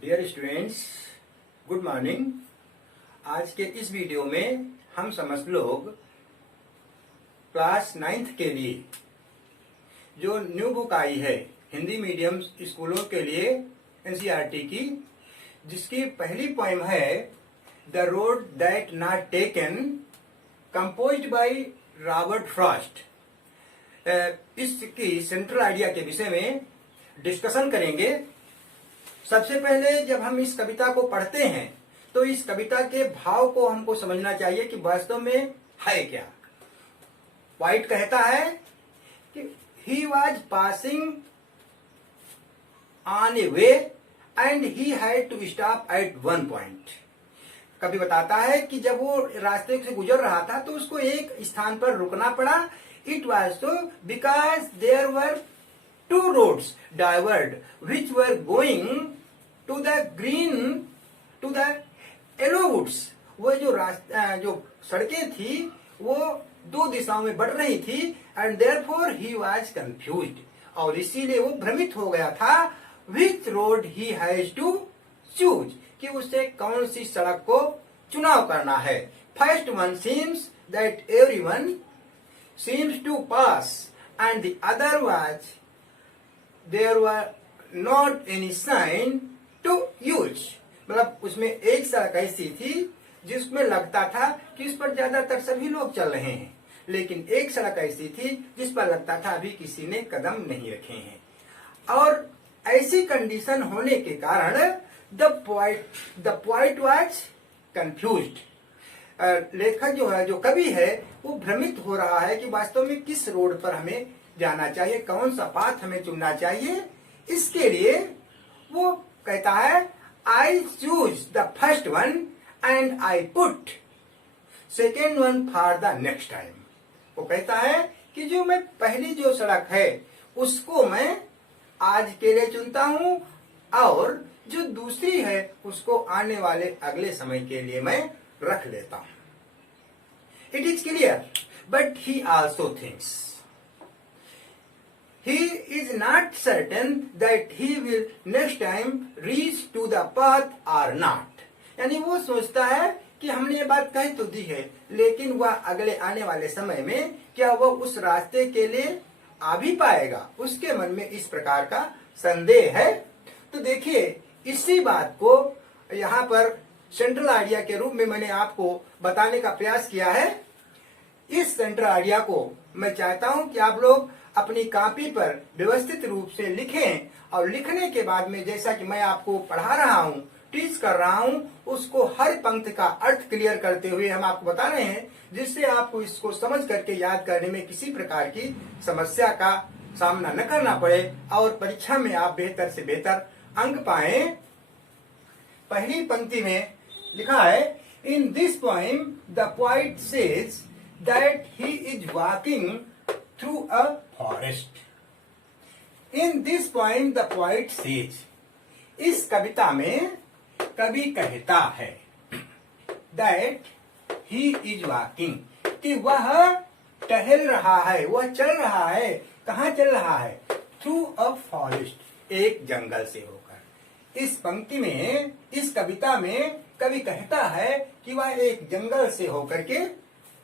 Dear students, good morning. आज के इस वीडियो में हम समस्त लोग क्लास 9th के लिए जो न्यू बुक आई है हिंदी मीडियम स्कूलों के लिए एनसीईआरटी की, जिसकी पहली पोएम है the road that not taken, composed by Robert Frost. इसकी सेंट्रल आइडिया के विषय में डिस्कशन करेंगे। सबसे पहले जब हम इस कविता को पढ़ते हैं तो इस कविता के भाव को हमको समझना चाहिए कि वास्तव में है क्या। वाइट कहता है कि he was passing on a way and he had to stop at one point. कवि बताता है कि जब वो रास्ते से गुजर रहा था तो उसको एक स्थान पर रुकना पड़ा। It was so because there were two roads diverged which were going to the green to the yellow woods। वो जो सड़कें थी वो दो दिशाओं में बढ़ रही थी and therefore he was confused, और इसीलिए वो भ्रमित हो गया था। which road he has to choose, कि उसे कौन सी सड़क को चुनाव करना है। first one seems that everyone seems to pass and the other was there were not any sign to use। मतलब उसमें एक सड़क ऐसी थी जिसमें लगता था कि इस पर ज्यादातर सभी लोग चल रहे हैं, लेकिन एक सड़क ऐसी थी जिस पर लगता था अभी किसी ने कदम नहीं रखे हैं। और ऐसी कंडीशन होने के कारण द पोएट वाज कंफ्यूज्ड। लेखक जो है, जो कवि है, वो भ्रमित हो रहा है कि वास्तव में किस रोड पर हमें जाना चाहिए, कौन सा पाथ हमें चुनना चाहिए। इसके लिए वो कहता है I choose the first one and I put second one for the next time. वो कहता है कि जो मैं पहली जो सड़क है उसको मैं आज के लिए चुनता हूं और जो दूसरी है उसको आने वाले अगले समय के लिए मैं रख लेता हूं। It is clear but he also thinks he is not certain that he will next time reach to the path or not। यानी वो सोचता है कि हमने ये बात कह तो दी है, लेकिन वह अगले आने वाले समय में क्या वह उस रास्ते के लिए आ भी पाएगा, उसके मन में इस प्रकार का संदेह है। तो देखिए, इसी बात को यहाँ पर सेंट्रल आइडिया के रूप में मैंने आपको बताने का प्रयास किया है। इस सेंट्रल आइडिया को मैं चाहता हूं कि आप लोग अपनी कॉपी पर व्यवस्थित रूप से लिखें, और लिखने के बाद में जैसा कि मैं आपको पढ़ा रहा हूं, टीच कर रहा हूं, उसको हर पंक्ति का अर्थ क्लियर करते हुए हम आपको बता रहे हैं, जिससे आपको इसको समझ करके याद करने में किसी प्रकार की समस्या का सामना न करना पड़े और परीक्षा में आप बेहतर से बेहतर अंक पाए। पहली पंक्ति में लिखा है, in this poem the poet says that he is walking through a forest। In this poem the poet says, इस कविता में कवि कहता है that he is walking, कि वह टहल रहा है, वह चल रहा है। कहाँ चल रहा है? through a forest, एक जंगल से होकर। इस पंक्ति में, इस कविता में कवि कहता है कि वह एक जंगल से होकर के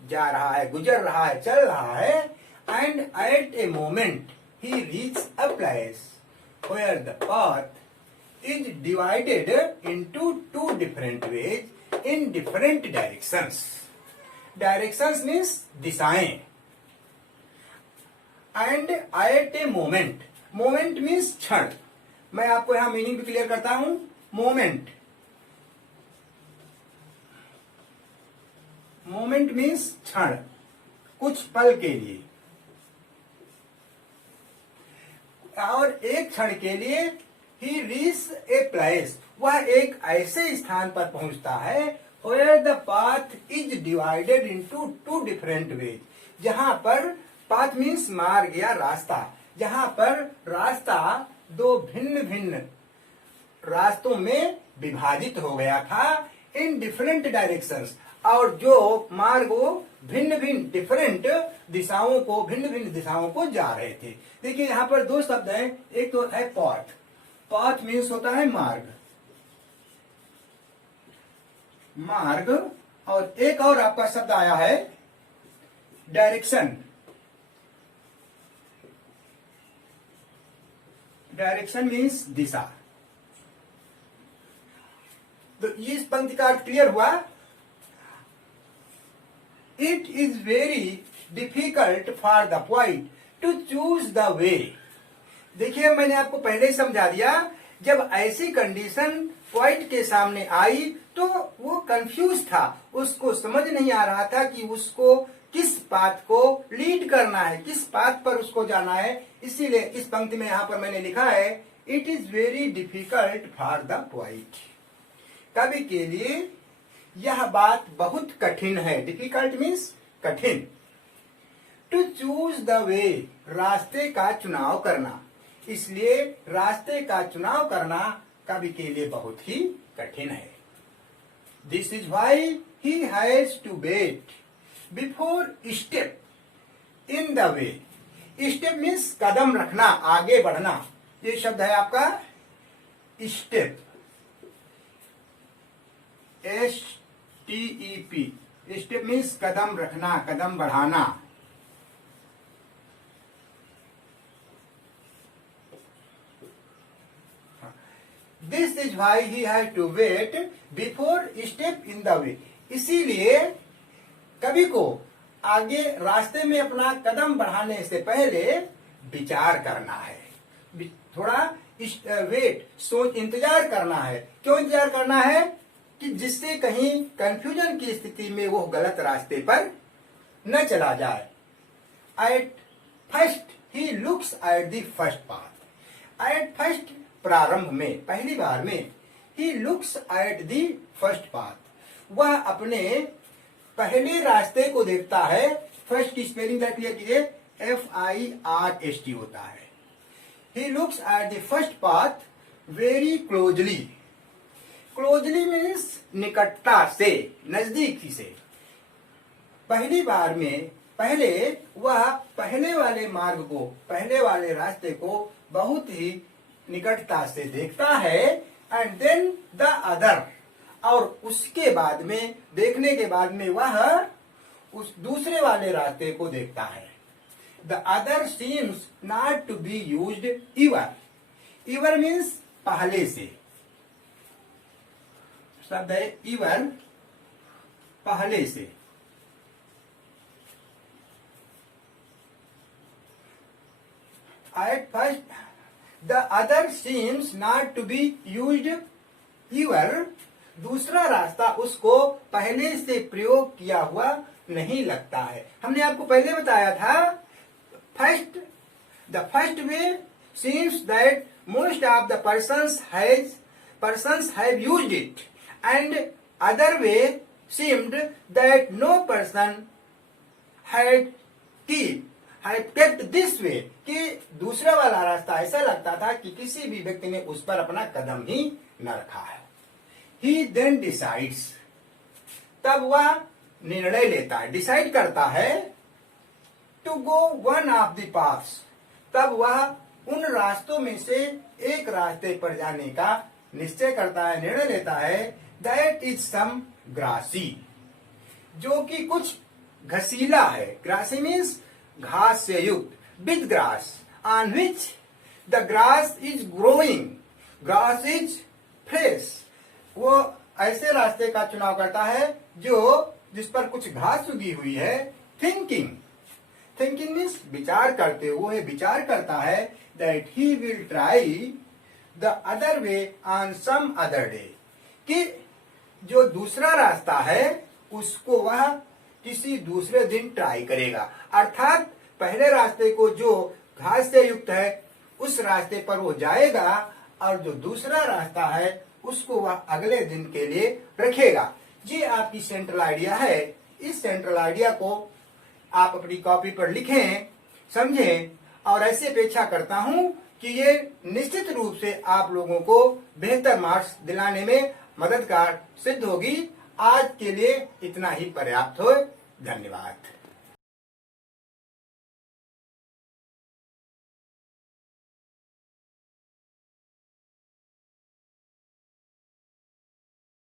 जा रहा है, गुजर रहा है, चल रहा है। And at a moment he reached a place where the path is divided into two different ways in different directions। Directions means दिशाएं। And at a moment, moment means क्षण। मैं आपको यहां मीनिंग भी क्लियर करता हूं। moment, moment means क्षण, कुछ पल के लिए, और एक क्षण के लिए ही रीच ए प्लेस, वह एक ऐसे स्थान पर पहुंचता है where the path is divided into two different ways, जहां पर path means मार्ग या रास्ता, जहां पर रास्ता दो भिन्न भिन्न रास्तों में विभाजित हो गया था। इन डिफरेंट डायरेक्शंस, और जो मार्ग वो भिन्न भिन्न डिफरेंट दिशाओं को, भिन्न भिन्न दिशाओं को जा रहे थे। देखिए यहाँ पर दो शब्द हैं, एक तो है पाथ। पाथ मीन्स होता है मार्ग, मार्ग, और एक और आपका शब्द आया है डायरेक्शन। डायरेक्शन मीन्स दिशा। तो इस पंक्ति का अर्थ क्लियर हुआ। It is very difficult for the poet to choose the way. देखिए, मैंने आपको पहले ही समझा दिया, जब ऐसी कंडीशन पोएट के सामने आई तो वो कंफ्यूज था, उसको समझ नहीं आ रहा था कि उसको किस पाथ को लीड करना है, किस पाथ पर उसको जाना है। इसीलिए इस पंक्ति में यहां पर मैंने लिखा है, it is very difficult for the poet. कवि के लिए यह बात बहुत कठिन है। डिफिकल्ट मीन्स कठिन। टू चूज द वे, रास्ते का चुनाव करना। इसलिए रास्ते का चुनाव करना कवि के लिए बहुत ही कठिन है। This is why he has to wait before step in the way. Step means कदम रखना, आगे बढ़ना। ये शब्द है आपका स्टेप, STEP। स्टेप मीन्स कदम रखना, कदम बढ़ाना। This is why he has to wait before step in the way. इसीलिए कवि को आगे रास्ते में अपना कदम बढ़ाने से पहले विचार करना है, थोड़ा वेट, सोच, इंतजार करना है। क्यों इंतजार करना है? कि जिससे कहीं कंफ्यूजन की स्थिति में वो गलत रास्ते पर न चला जाए। At first he looks at the first path. At first प्रारंभ में, पहली बार में, he looks at the first path, वह अपने पहले रास्ते को देखता है। फर्स्ट की स्पेलिंग क्लियर कीजिए, FIRST होता है। He looks at the first path very closely. Closely means निकटता से, नजदीकी से। पहली बार में पहले वह पहले वाले मार्ग को, पहले वाले रास्ते को बहुत ही निकटता से देखता है। एंड देन द अदर, और उसके बाद में, देखने के बाद में वह उस दूसरे वाले रास्ते को देखता है। The other seems not to be used ever. Ever means पहले से, शब्द है इवर, पहले से। At first the other seems not to be used ever. दूसरा रास्ता उसको पहले से प्रयोग किया हुआ नहीं लगता है। हमने आपको पहले बताया था, the first way seems that most of the persons have used it, and other way seemed that no person had kept this way। कि दूसरा वाला रास्ता ऐसा लगता था कि किसी भी व्यक्ति ने उस पर अपना कदम ही न रखा है। He then decides, तब वह निर्णय लेता है, डिसाइड करता है, to go one of the paths, तब वह उन रास्तों में से एक रास्ते पर जाने का निश्चय करता है, निर्णय लेता है। That is some grassy, जो कि कुछ घसीला है। ग्रासी मीन्स घास से युक्त। with grass on which the grass is growing, grass is fresh। वो ऐसे रास्ते का चुनाव करता है जिस पर कुछ घास उगी हुई है। थिंकिंग मीन्स विचार करते हुए, विचार करता है that he will try the other way on some other day, कि जो दूसरा रास्ता है उसको वह किसी दूसरे दिन ट्राई करेगा। अर्थात पहले रास्ते को जो घास से युक्त है उस रास्ते पर वो जाएगा, और जो दूसरा रास्ता है उसको वह अगले दिन के लिए रखेगा। ये आपकी सेंट्रल आइडिया है। इस सेंट्रल आइडिया को आप अपनी कॉपी पर लिखें, समझें, और ऐसी अपेक्षा करता हूं कि ये निश्चित रूप से आप लोगों को बेहतर मार्क्स दिलाने में मददगार सिद्ध होगी। आज के लिए इतना ही पर्याप्त हो। धन्यवाद।